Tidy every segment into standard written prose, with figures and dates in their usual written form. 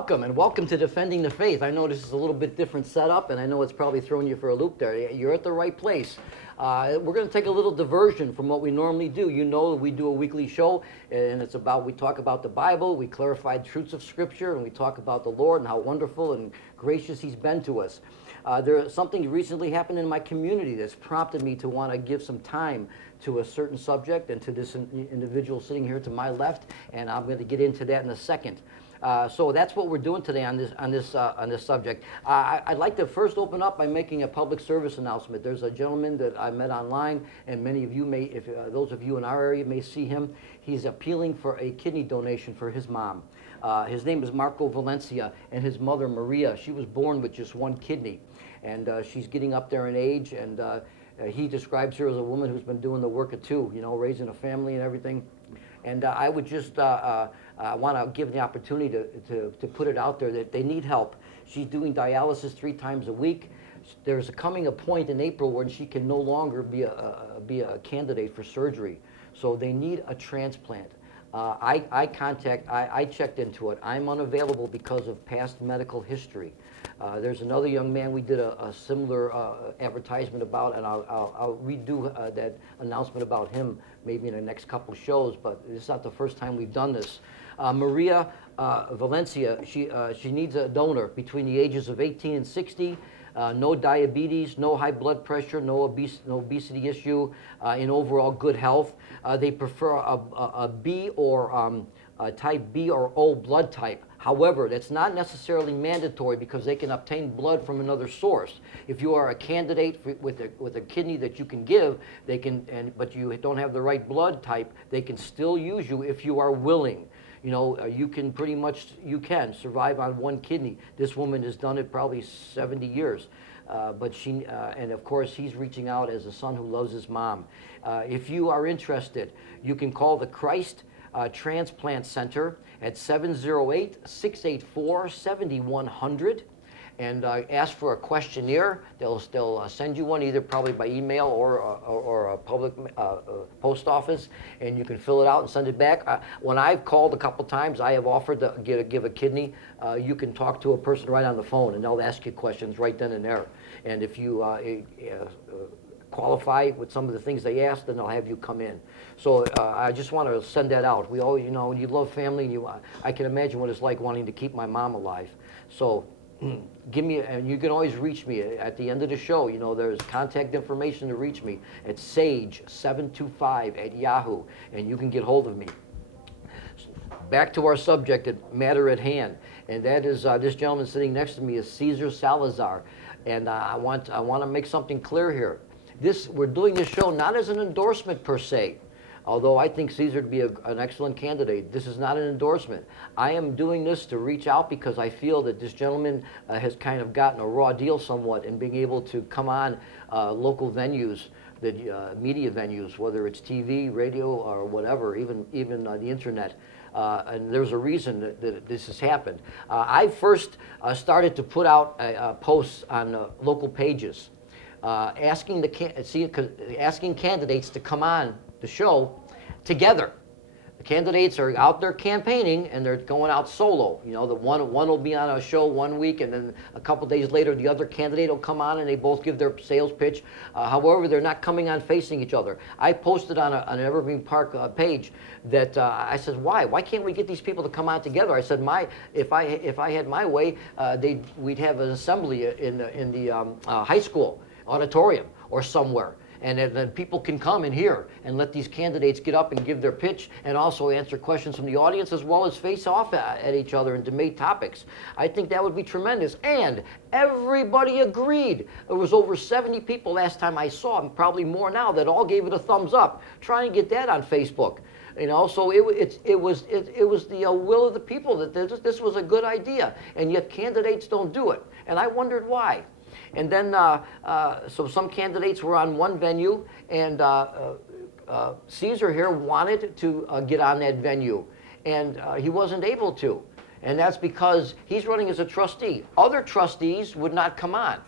welcome, and welcome to Defending the Faith. I know this is a little bit different setup, and I know it's probably throwing you for a loop there. You're at the right place. We're going to take a little diversion from what we normally do. You know, we do a weekly show, and it's about, we talk about the Bible, we clarify truths of Scripture, and we talk about the Lord and how wonderful and gracious He's been to us. Something recently happened in my community that's prompted me to want to give some time to a certain subject and to this individual sitting here to my left, and I'm going to get into that in a second. So that's what we're doing today on this subject. I'd like to first open up by making a public service announcement. There's a gentleman that I met online, and many of you may, if those of you in our area may see him. He's appealing for a kidney donation for his mom. His name is Marco Valencia, and his mother Maria. She was born with just one kidney, and she's getting up there in age. And he describes her as a woman who's been doing the work of two, you know, raising a family and everything. And I would just want to give the opportunity to put it out there that they need help. She's doing dialysis 3 times a week. There's coming a point in April when she can no longer be a candidate for surgery. So they need a transplant. I checked into it. I'm unavailable because of past medical history. There's another young man we did a similar advertisement about, and I'll redo that announcement about him maybe in the next couple shows, but it's not the first time we've done this. Maria Valencia, she needs a donor between the ages of 18 and 60. No diabetes, no high blood pressure, no obesity issue, in overall good health. They prefer a B or type B or O blood type. However, that's not necessarily mandatory because they can obtain blood from another source. If you are a candidate with a kidney that you can give, they can, but you don't have the right blood type, they can still use you if you are willing. You know, you can pretty much, you can survive on one kidney. This woman has done it probably 70 years. But she, and of course, he's reaching out as a son who loves his mom. If you are interested, you can call the Christ Transplant Center at 708-684-7100 and ask for a questionnaire. They'll send you one either probably by email or a public post office, and you can fill it out and send it back. When I've called a couple times, I have offered to give a kidney. You can talk to a person right on the phone, and they'll ask you questions right then and there. And if you qualify with some of the things they ask, then they'll have you come in. So I just want to send that out. We always, you know, when you love family, and I can imagine what it's like wanting to keep my mom alive. So give me, and you can always reach me at the end of the show. You know, there's contact information to reach me at sage725@yahoo, and you can get hold of me. Back to our subject, matter at hand, and that is this gentleman sitting next to me is Cesar Salazar, and I want to make something clear here. We're doing this show not as an endorsement per se, although I think Cesar would be an excellent candidate. This is not an endorsement. I am doing this to reach out because I feel that this gentleman has kind of gotten a raw deal somewhat in being able to come on local venues, media venues, whether it's TV, radio, or whatever, even the internet. And there's a reason that this has happened. I first started to put out posts on local pages, asking candidates to come on the show together. The candidates are out there campaigning, and they're going out solo. You know, the one will be on a show one week, and then a couple days later, the other candidate will come on, and they both give their sales pitch. However, they're not coming on facing each other. I posted on an Evergreen Park page that I said, why can't we get these people to come on together? I said, if I had my way, we'd have an assembly in the high school auditorium or somewhere. And then people can come in here and let these candidates get up and give their pitch and also answer questions from the audience as well as face off at each other and debate topics. I think that would be tremendous. And everybody agreed. There was over 70 people last time I saw, and probably more now, that all gave it a thumbs up. Try and get that on Facebook. You know, so it was the will of the people that this was a good idea, and yet candidates don't do it. And I wondered why. And then, so some candidates were on one venue, and Cesar here wanted to get on that venue, and he wasn't able to. And that's because he's running as a trustee. Other trustees would not come on.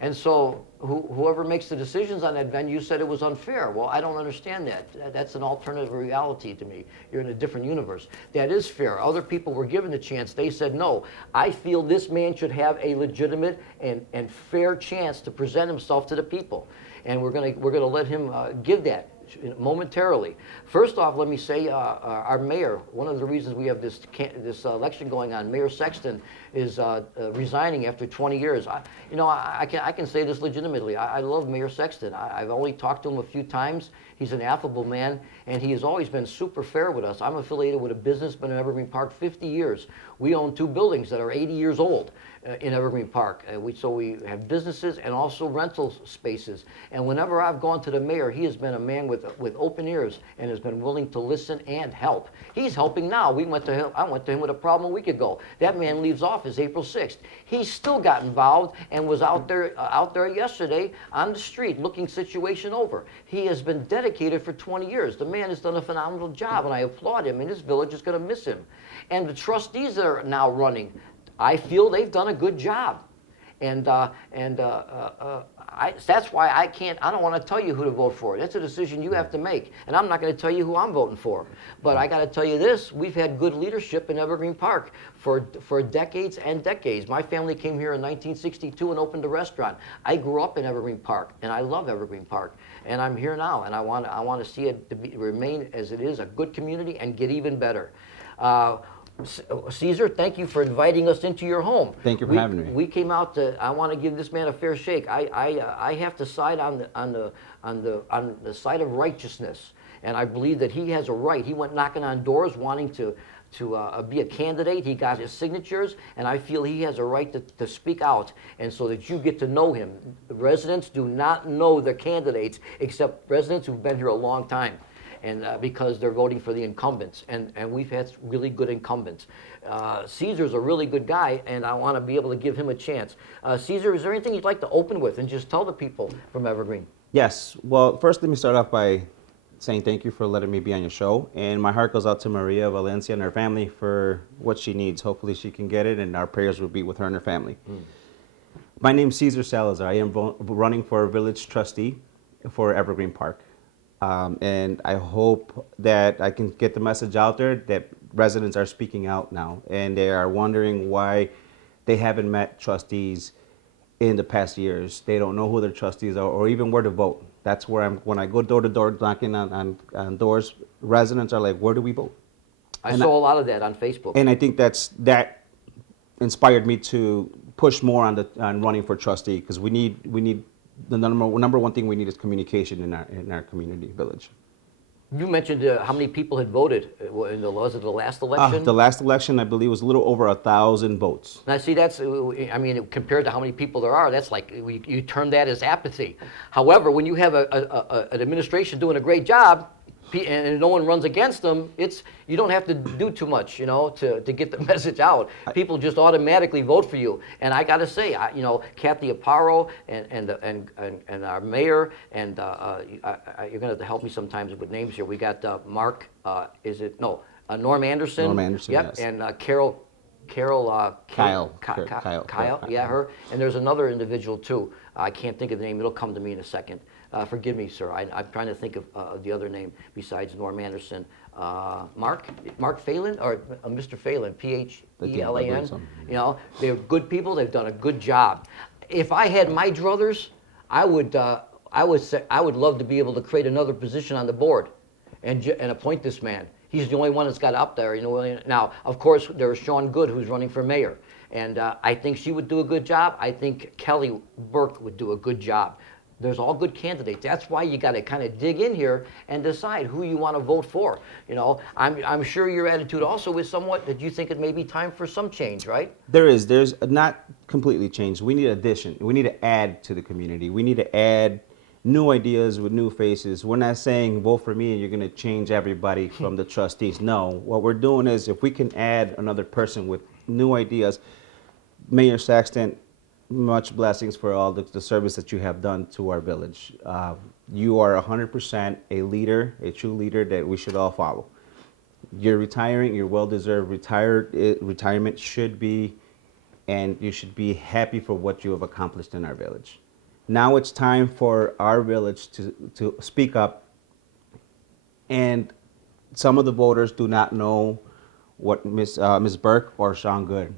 And so whoever makes the decisions on that venue said it was unfair. Well, I don't understand that. That's an alternative reality to me. You're in a different universe. That is fair. Other people were given the chance. They said, no, I feel this man should have a legitimate and fair chance to present himself to the people. And we're gonna let him give that momentarily. First off, let me say our mayor, one of the reasons we have this election going on, Mayor Sexton is resigning after 20 years. I can say this legitimately. I love Mayor Sexton. I've only talked to him a few times. He's an affable man, and he has always been super fair with us. I'm affiliated with a business, been in Evergreen Park 50 years. We own 2 buildings that are 80 years old in Evergreen Park. So we have businesses and also rental spaces. And whenever I've gone to the mayor, he has been a man with open ears and has been willing to listen and help. He's helping now. I went to him with a problem a week ago. That man leaves office April 6th. He still got involved and was out there yesterday on the street looking situation over. He has been dedicated for 20 years. The man has done a phenomenal job, and I applaud him, and his village is going to miss him. And the trustees that are now running, I feel they've done a good job. And that's why I don't want to tell you who to vote for. That's a decision you have to make. And I'm not going to tell you who I'm voting for. But I got to tell you this, we've had good leadership in Evergreen Park for decades and decades. My family came here in 1962 and opened a restaurant. I grew up in Evergreen Park, and I love Evergreen Park. And I'm here now, and I want to see it remain as it is, a good community, and get even better. Cesar, thank you for inviting us into your home. Thank you for having me. We came out I want to give this man a fair shake. I have to side on the side of righteousness, and I believe that he has a right. He went knocking on doors wanting to be a candidate. He got his signatures, and I feel he has a right to speak out, and so that you get to know him. The residents do not know the candidates except residents who've been here a long time. And because they're voting for the incumbents, and we've had really good incumbents. Cesar's a really good guy, and I want to be able to give him a chance. Cesar, is there anything you'd like to open with and just tell the people from Evergreen? Yes. Well, first let me start off by saying thank you for letting me be on your show. And my heart goes out to Maria Valencia and her family for what she needs. Hopefully she can get it, and our prayers will be with her and her family. My name's Cesar Salazar. I am running for village trustee for Evergreen Park. And I hope that I can get the message out there that residents are speaking out now, and they are wondering why they haven't met trustees in the past years. They don't know who their trustees are or even where to vote. That's where when I go door to door knocking on doors, residents are like, where do we vote? I saw a lot of that on Facebook. And I think that inspired me to push more on running for trustee, because we need the number one thing we need is communication in our community village. You mentioned how many people had voted was it the last election? The last election, I believe, was a little over 1,000 votes. Now, see, compared to how many people there are, that's like, you term that as apathy. However, when you have an administration doing a great job, and no one runs against them, you don't have to do too much, to get the message out. People just automatically vote for you. And I got to say, Kathy Aparo and our mayor, and you're going to have to help me sometimes with names here. We got Norm Anderson. Norm Anderson, yep, yes. And Kyle, yeah, her. And there's another individual too. I can't think of the name. It'll come to me in a second. Forgive me, sir. I'm trying to think of the other name besides Norm Anderson. Mark Phelan, or Mr. Phelan, Phelan. They're good people. They've done a good job. If I had my druthers, I would love to be able to create another position on the board, and appoint this man. He's the only one that's got up there. Now, of course, there's Sean Good, who's running for mayor, and I think she would do a good job. I think Kelly Burke would do a good job. There's all good candidates. That's why you got to kind of dig in here and decide who you want to vote for. I'm sure your attitude also is somewhat that you think it may be time for some change, right? There's not completely changed. We need addition. We need to add to the community. We need to add new ideas with new faces. We're not saying vote for me and you're going to change everybody from the trustees. No, what we're doing is if we can add another person with new ideas. Mayor Saxton, much blessings for all the service that you have done to our village. You are 100% a leader, a true leader that we should all follow. You're retiring, you're well-deserved. Retirement should be, and you should be happy for what you have accomplished in our village. Now it's time for our village to speak up, and some of the voters do not know what Ms. Burke or Sean Good,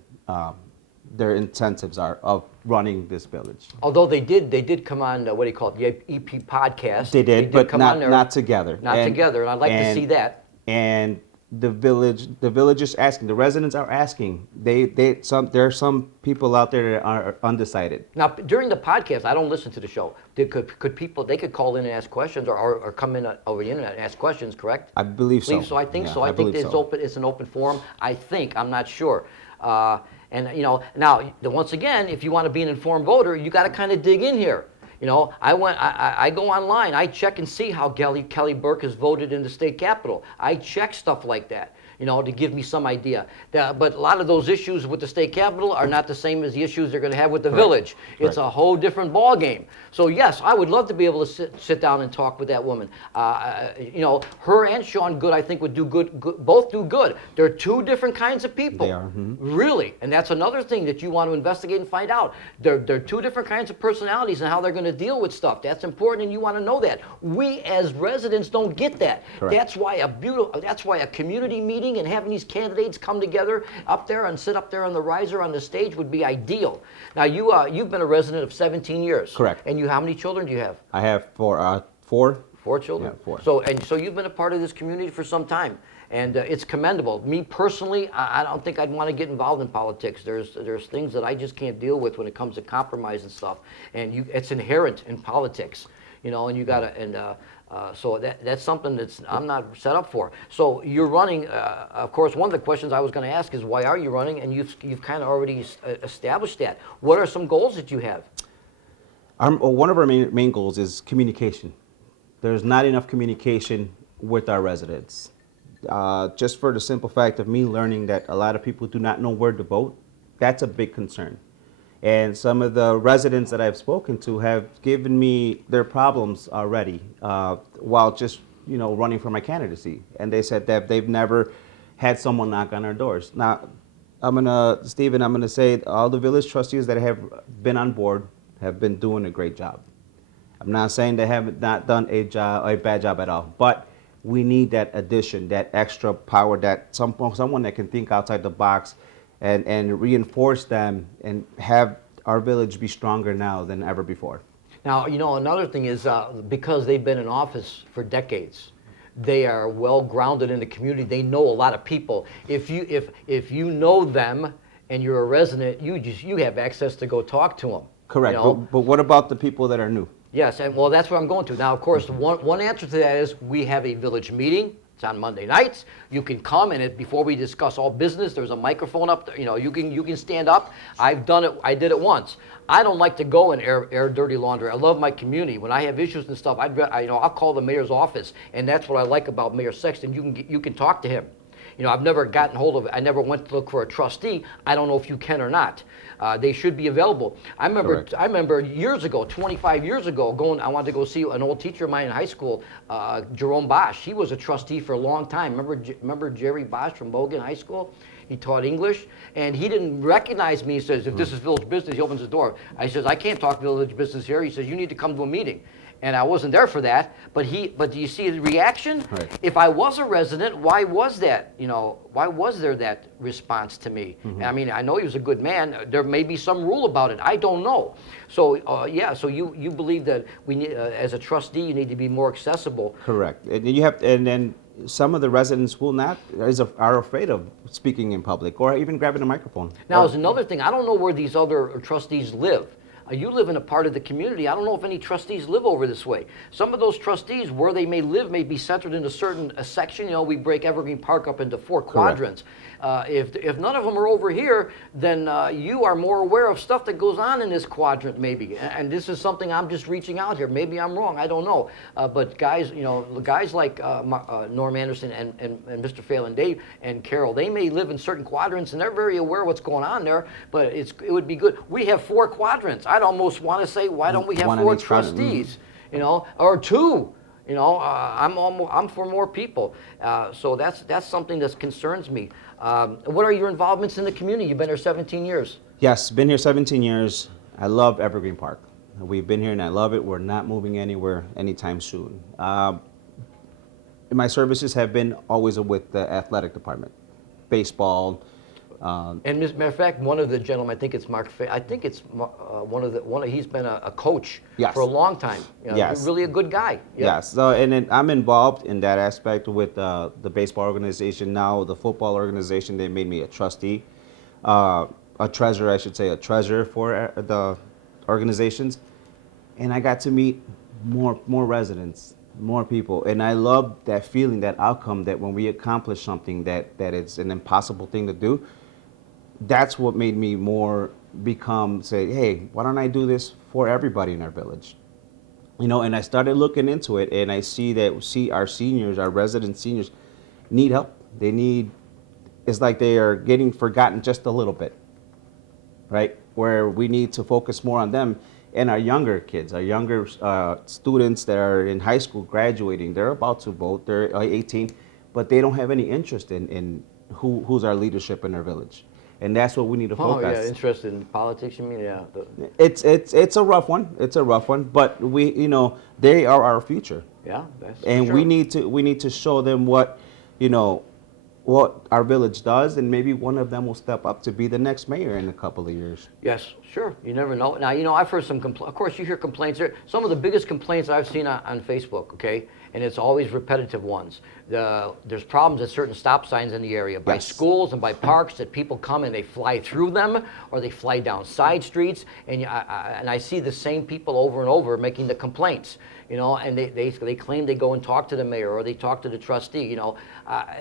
their incentives are of running this village. Although they did come on, what do you call it, the EP podcast. They did, but come on there. not together. Not together, and I'd like to see that. And the village is asking, the residents are asking. There are some people out there that are undecided. Now, during the podcast, I don't listen to the show. Could people, they could call in and ask questions, or come in over the internet and ask questions, correct? I believe so. I think Yeah, so. I think believe it's so. open. It's an open forum. I think. I'm not sure. And now once again, if you want to be an informed voter, you got to kind of dig in here. I go online. I check and see how Kelly Burke has voted in the state capitol. I check stuff like that, to give me some idea. But a lot of those issues with the state capitol are not the same as the issues they're going to have with the village. It's a whole different ball game. So yes, I would love to be able to sit down and talk with that woman. Her and Sean Good, I think, would do good. Both do good. They're two different kinds of people. They are. Mm-hmm. Really, and that's another thing that you want to investigate and find out. They're two different kinds of personalities and how they're going to deal with stuff. That's important, and you want to know that. We as residents don't get that. Correct. That's why a community meeting and having these candidates come together up there and sit up there on the riser on the stage would be ideal. Now you've been a resident of 17 years. Correct. And how many children do you have? I have four. 4 children? Yeah, 4. So you've been a part of this community for some time, and it's commendable. Me personally, I don't think I'd want to get involved in politics. There's things that I just can't deal with when it comes to compromise and stuff, and it's inherent in politics, and you gotta, so that's something I'm not set up for. So you're running, of course, one of the questions I was going to ask is why are you running, and you've kind of already established that. What are some goals that you have? One of our main goals is communication. There's not enough communication with our residents. Just for the simple fact of me learning that a lot of people do not know where to vote, that's a big concern. And some of the residents that I've spoken to have given me their problems already while just running for my candidacy. And they said that they've never had someone knock on our doors. Now, Stephen, I'm gonna say all the village trustees that have been on board have been doing a great job. I'm not saying they haven't not done a bad job at all, but we need that addition, that extra power, that someone that can think outside the box and reinforce them and have our village be stronger now than ever before. Now, another thing is because they've been in office for decades, they are well grounded in the community. They know a lot of people. If you know them and you're a resident, you have access to go talk to them. Correct. But what about the people that are new? Yes, and well, that's where I'm going to. Now, of course, one answer to that is we have a village meeting. It's on Monday nights. You can come, and before we discuss all business, there's a microphone up there. You can stand up. I've done it. I did it once. I don't like to go and air dirty laundry. I love my community. When I have issues and stuff, I'll call the mayor's office, and that's what I like about Mayor Sexton. You can talk to him. I've never gotten hold of it. I never went to look for a trustee. I don't know if you can or not. They should be available. I remember years ago, 25 years ago, I wanted to go see an old teacher of mine in high school, Jerome Bosch. He was a trustee for a long time. Remember Jerry Bosch from Bogan High School? He taught English, and he didn't recognize me. He says, if this is village business, he opens the door. I says, I can't talk village business here. He says, you need to come to a meeting. And I wasn't there for that, but do you see the reaction? Right. If I was a resident, why was that? Why was there that response to me? Mm-hmm. I mean, I know he was a good man. There may be some rule about it. I don't know. So so you believe that we need, as a trustee, you need to be more accessible. Correct. And then some of the residents are afraid of speaking in public or even grabbing a microphone. Now, there's another thing. I don't know where these other trustees live. You live in a part of the community. I don't know if any trustees live over this way. Some of those trustees, where they may live, may be centered in a certain section. We break Evergreen Park up into 4 quadrants. If none of them are over here, then you are more aware of stuff that goes on in this quadrant, maybe. And this is something I'm just reaching out here. Maybe I'm wrong. I don't know. But guys, guys like Norm Anderson and Mr. Phelan, Dave and Carol, they may live in certain quadrants, and they're very aware of what's going on there. But it would be good. We have 4 quadrants. I'd almost want to say, why don't we have 4 trustees? Or 2. I'm for more people. So that's something that concerns me. What are your involvements in the community? You've been here 17 years. Yes, been here 17 years. I love Evergreen Park. We've been here and I love it. We're not moving anywhere anytime soon. My services have been always with the athletic department, baseball. And as a matter of fact, one of the gentlemen, I think it's Mark. I think it's he's been a coach Yes. for a long time. Yes. Really a good guy. Yep. Yes. So, and then I'm involved in that aspect with the baseball organization now, the football organization. They made me a trustee, a treasurer, I should say, a treasurer for the organizations, and I got to meet more residents, more people, and I love that feeling, that outcome, that when we accomplish something that it's an impossible thing to do. That's what made me more become say, hey, why don't I do this for everybody in our village? And I started looking into it, and I see our seniors, our resident seniors, need help. It's like they are getting forgotten just a little bit, right? Where we need to focus more on them and our younger kids, our younger students that are in high school graduating. They're about to vote. They're 18, but they don't have any interest in who's our leadership in our village, and that's what we need to Oh focus. yeah, interested in politics. You mean It's a rough one. It's a rough one, but they are our future. Yeah, that's And for we sure. need to show them what our village does, and maybe one of them will step up to be the next mayor in a couple of years. Yes, sure. You never know. Now, I've heard some of course, you hear complaints there. Some of the biggest complaints I've seen on Facebook, okay, and it's always repetitive ones. There's problems at certain stop signs in the area by Yes. schools and by parks that people come and they fly through them or they fly down side streets. And I see the same people over and over making the complaints. And they claim they go and talk to the mayor or they talk to the trustee.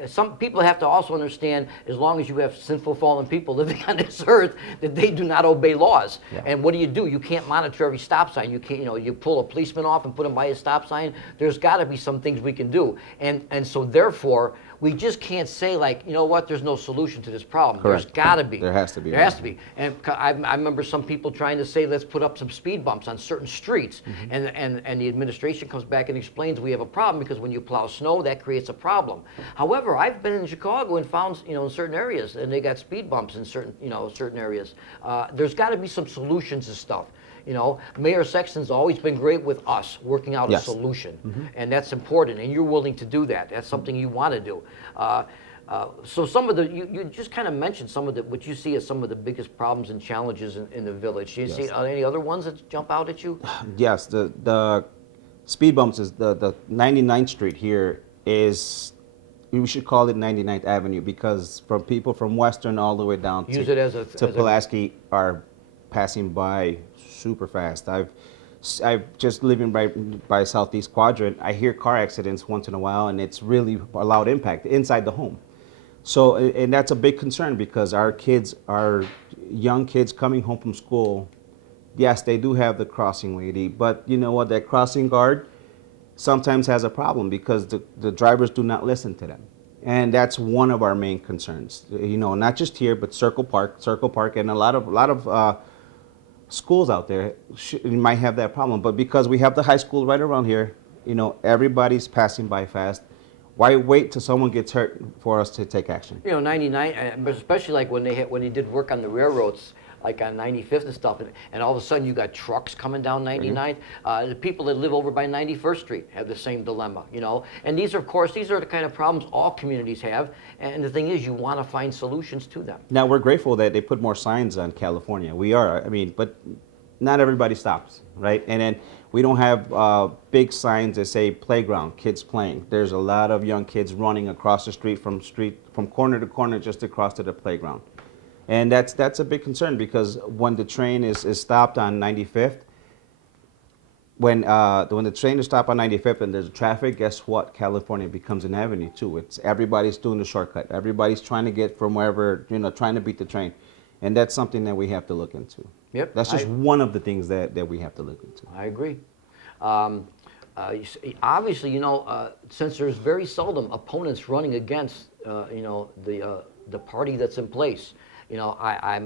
Some people have to also understand, as long as you have sinful, fallen people living on this earth, that they do not obey laws. Yeah. And what do? You can't monitor every stop sign. You can't, you pull a policeman off and put him by a stop sign. There's got to be some things we can do. And so therefore, we just can't say like, what, there's no solution to this problem. Correct. There's got to be. There has to be. There has to be. And I remember some people trying to say, let's put up some speed bumps on certain streets. And the administration comes back and explains we have a problem because when you plow snow, that creates a problem. However, I've been in Chicago and found, in certain areas, and they got speed bumps in certain areas. There's got to be some solutions to stuff. Mayor Sexton's always been great with us working out Yes. a solution, and that's important. And you're willing to do that. That's something you want to do. So some of you just kind of mentioned some of what you see as some of the biggest problems and challenges in the village. Do you see any other ones that jump out at you? Yes, the speed bumps is the 99th Street here is, we should call it 99th Avenue, because from people from Western all the way down Use to it as a Pulaski are passing by super fast. I've just living right by Southeast Quadrant. I hear car accidents once in a while, and it's really a loud impact inside the home. So, and that's a big concern, because our young kids coming home from school, yes, they do have the crossing lady, but you know what? That crossing guard sometimes has a problem because the drivers do not listen to them. And that's one of our main concerns. Not just here, but Circle Park, and a lot of schools out there might have that problem. But because we have the high school right around here, everybody's passing by fast. Why wait till someone gets hurt for us to take action? 99, but especially like when they did work on the railroads, like on 95th and stuff, and all of a sudden you got trucks coming down 99th. The people that live over by 91st Street have the same dilemma, And these are the kind of problems all communities have. And the thing is, you want to find solutions to them. Now, we're grateful that they put more signs on California. We are, but not everybody stops, right? And then we don't have big signs that say playground, kids playing. There's a lot of young kids running across the street from corner to corner just across to the playground. And that's a big concern, because when the train is stopped on 95th, when the train is stopped on 95th and there's traffic, guess what? California becomes an avenue too. Everybody's doing the shortcut. Everybody's trying to get from wherever, trying to beat the train. And that's something that we have to look into. Yep. That's just one of the things that we have to look into. I agree. Obviously, since there's very seldom opponents running against, the party that's in place, I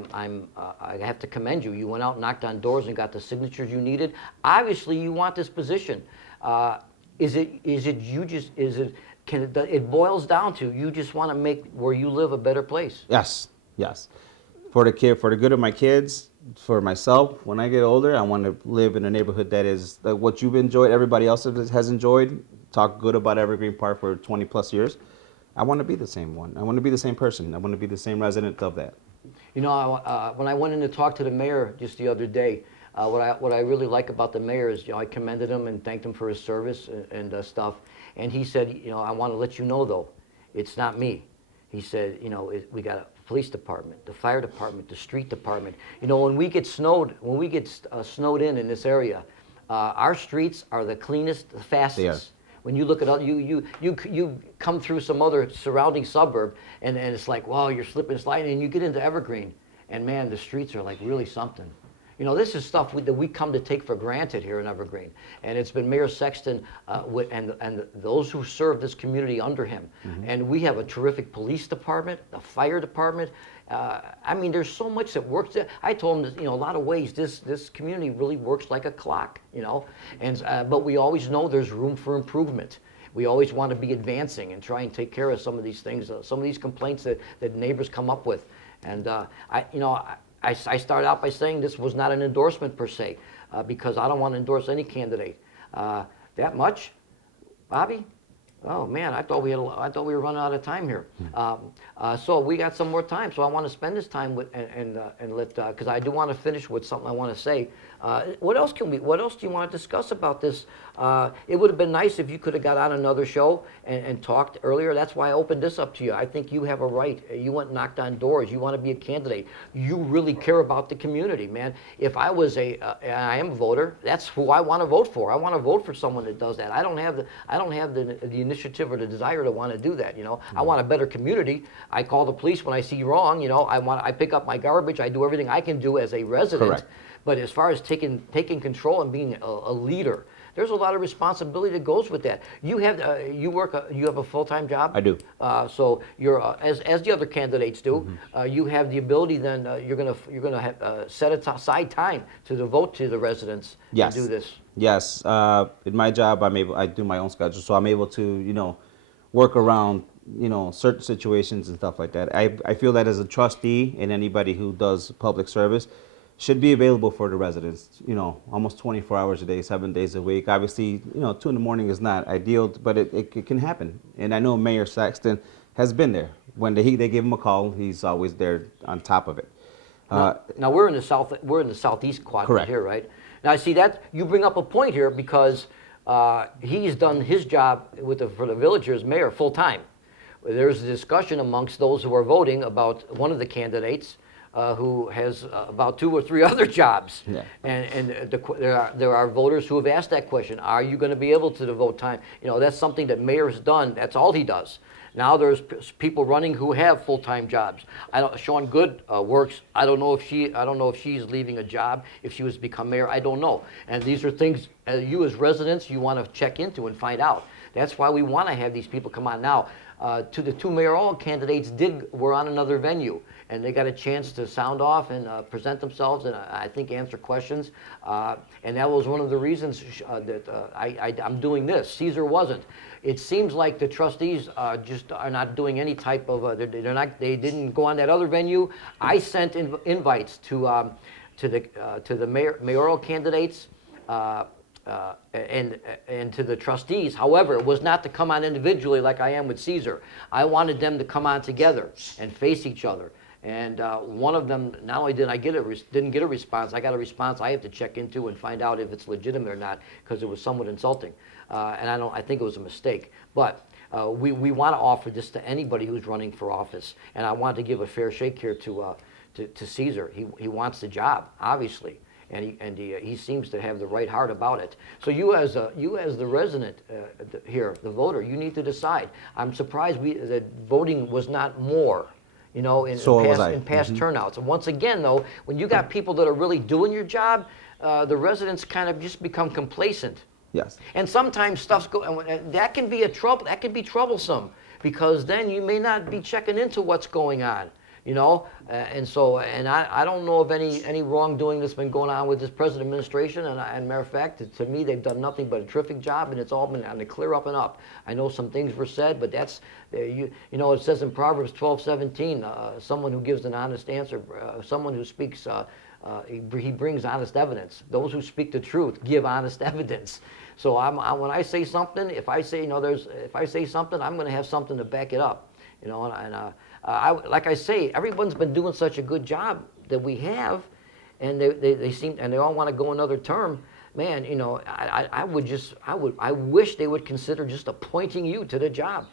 have to commend you. You went out, and knocked on doors, and got the signatures you needed. Obviously, you want this position. It boils down to you just want to make where you live a better place. Yes. For the good of my kids, for myself, when I get older, I want to live in a neighborhood that is like what you've enjoyed, everybody else has enjoyed. Talk good about Evergreen Park for 20 plus years. I want to be the same one. I want to be the same person. I want to be the same resident of that. You know, when I went in to talk to the mayor just the other day, what I really like about the mayor is, you know, I commended him and thanked him for his service and stuff. And he said, you know, I want to let you know though, it's not me. He said, you know, we got a police department, the fire department, the street department. You know, when we get snowed snowed in this area, our streets are the cleanest, the fastest. When you look at you come through some other surrounding suburb and it's like, wow, you're slipping and sliding, and you get into Evergreen, and man, the streets are like really something. You know, this is stuff that we come to take for granted here in Evergreen, and it's been Mayor Sexton and those who serve this community under him. And we have a terrific police department, a fire department. I mean, there's so much that works. I told him that, you know, a lot of ways this community really works like a clock, you know. And but we always know there's room for improvement. We always want to be advancing and try and take care of some of these things, some of these complaints that neighbors come up with. And I started out by saying this was not an endorsement per se, because I don't want to endorse any candidate. That much, Bobby? Oh man, I thought we were running out of time here. So we got some more time. So I want to spend this time with and let because I do want to finish with something I want to say. What else do you want to discuss about this? It would have been nice if you could have got on another show and talked earlier. That's why I opened this up to you. I think you have a right. You went and knocked on doors. You want to be a candidate. You really care about the community, man. If I was and I am a voter, that's who I want to vote for. I want to vote for someone that does that. I don't have the initiative or the desire to want to do that. You know, I want a better community. I call the police when I see wrong. You know, I pick up my garbage. I do everything I can do as a resident. Correct. But as far as taking control and being a leader, there's a lot of responsibility that goes with that. You have you have a full-time job. I do. So you're as the other candidates do. You have the ability. Then you're gonna have, set aside time to devote to the residents. Yes. To do this. Yes. In my job, I do my own schedule, so I'm able to, you know, work around, you know, certain situations and stuff like that. I feel that as a trustee and anybody who does public service should be available for the residents, you know, almost 24 hours a day, 7 days a week. Obviously, you know, 2 in the morning is not ideal, but it can happen. And I know Mayor Saxton has been there. When they give him a call, he's always there on top of it. Now we're in the southeast quadrant. Correct. Here, right? Now I see that you bring up a point here because he's done his job for the villagers mayor full time. There's a discussion amongst those who are voting about one of the candidates who has about 2 or 3 other jobs. Yeah. And there are voters who have asked that question: are you going to be able to devote time? You know, that's something that mayor has done. That's all he does. Now there's people running who have full-time jobs. Sean Good works. I don't know if she's leaving a job if she was to become mayor. I don't know. And these are things you as residents you want to check into and find out. That's why we want to have these people come on now. To the 2 mayoral candidates were on another venue, and they got a chance to sound off and present themselves and I think answer questions. And that was one of the reasons that I'm doing this. Cesar wasn't. It seems like the trustees just are not doing any type of. They didn't go on that other venue. I sent invites to the mayoral candidates. And to the trustees. However, it was not to come on individually like I am with Cesar. I wanted them to come on together and face each other. And one of them, not only didn't get a response, I got a response I have to check into and find out if it's legitimate or not, because it was somewhat insulting. And I think it was a mistake. But we want to offer this to anybody who's running for office. And I want to give a fair shake here to Cesar. He wants the job, obviously. And he seems to have the right heart about it. So you as the resident here, the voter, you need to decide. I'm surprised that voting was not more, you know, in past turnouts. And once again, though, when you got people that are really doing your job, the residents kind of just become complacent. Yes. And sometimes stuff's that can be troublesome, because then you may not be checking into what's going on. You know, and I don't know of any wrongdoing that's been going on with this present administration. And matter of fact, to me, they've done nothing but a terrific job, and it's all been on the clear up and up. I know some things were said, but that's you know, it says in Proverbs 12:17, someone who gives an honest answer, someone who speaks he brings honest evidence. Those who speak the truth give honest evidence. So when I say something, if I say if I say something, I'm going to have something to back it up. Like I say, everyone's been doing such a good job that we have, and they seem, and they all want to go another term. Man, I wish they would consider just appointing you to the job,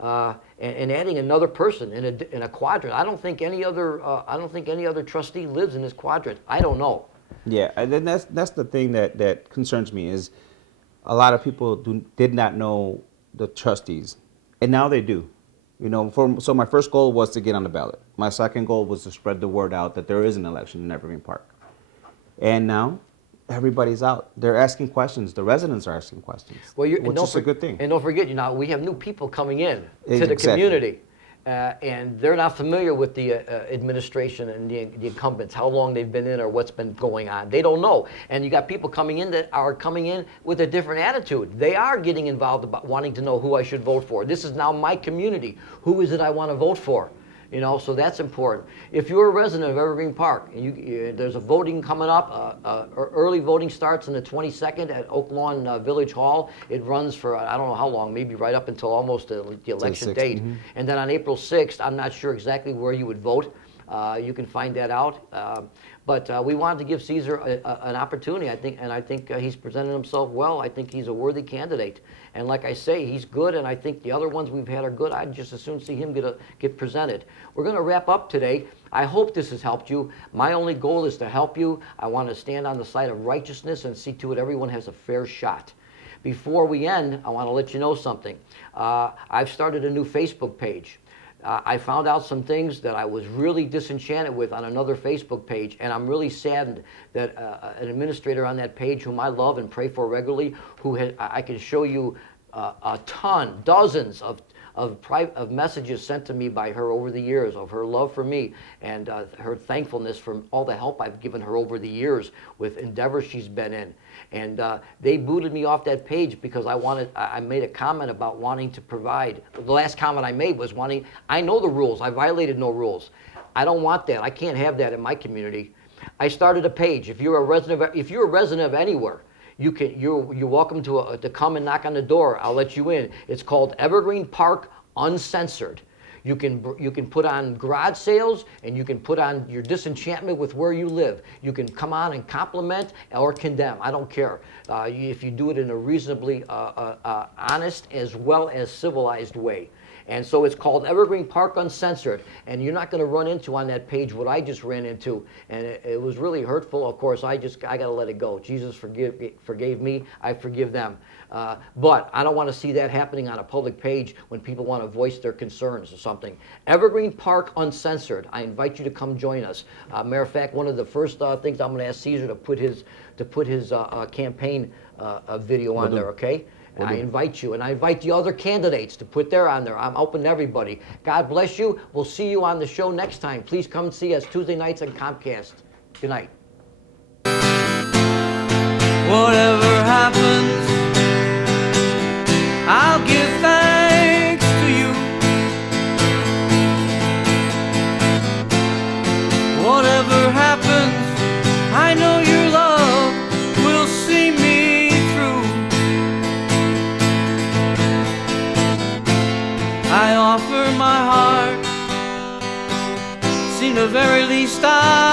and adding another person in a quadrant. I don't think any other trustee lives in this quadrant. I don't know. Yeah, and then that's the thing that concerns me is a lot of people did not know the trustees, and now they do. So my first goal was to get on the ballot. My second goal was to spread the word out that there is an election in Evergreen Park. And now everybody's out. They're asking questions. The residents are asking questions, which is a good thing. And don't forget, we have new people coming in to the Exactly. community. And they're not familiar with the administration and the incumbents, how long they've been in or what's been going on. They don't know. And you got people coming in that are coming in with a different attitude. They are getting involved about wanting to know who I should vote for. This is now my community. Who is it I want to vote for? So that's important. If you're a resident of Evergreen Park, and there's a voting coming up, early voting starts on the 22nd at Oak Lawn Village Hall. It runs for, I don't know how long, maybe right up until almost the election date. Mm-hmm. And then on April 6th, I'm not sure exactly where you would vote. You can find that out. But we wanted to give Cesar an opportunity, I think he's presented himself well. I think he's a worthy candidate. And like I say, he's good, and I think the other ones we've had are good. I'd just as soon see him get presented. We're going to wrap up today. I hope this has helped you. My only goal is to help you. I want to stand on the side of righteousness and see to it everyone has a fair shot. Before we end, I want to let you know something. I've started a new Facebook page. I found out some things that I was really disenchanted with on another Facebook page, and I'm really saddened that an administrator on that page, whom I love and pray for regularly, I can show you a ton, dozens of messages sent to me by her over the years of her love for me and her thankfulness for all the help I've given her over the years with endeavors she's been in. And they booted me off that page because I made a comment about wanting to provide. The last comment I made was I know the rules. I violated no rules. I don't want that. I can't have that in my community. I started a page. If you're a resident of anywhere, you're welcome to come and knock on the door. I'll let you in. It's called Evergreen Park Uncensored. You can put on garage sales, and you can put on your disenchantment with where you live. You can come on and compliment or condemn. I don't care. If you do it in a reasonably honest as well as civilized way. And so it's called Evergreen Park Uncensored, and you're not going to run into on that page what I just ran into, and it was really hurtful. Of course, I got to let it go. Jesus forgave me. I forgive them. But I don't want to see that happening on a public page when people want to voice their concerns or something. Evergreen Park Uncensored. I invite you to come join us. Matter of fact, one of the first things I'm going to ask Cesar to put his campaign video on there. Okay. And I invite you, and I invite the other candidates to put their on there. I'm open to everybody. God bless you. We'll see you on the show next time. Please come see us Tuesday nights on Comcast. Good night. Whatever happens, I'll give thanks to you. Whatever happens, I know your love will see me through. I offer my heart, seen the very least I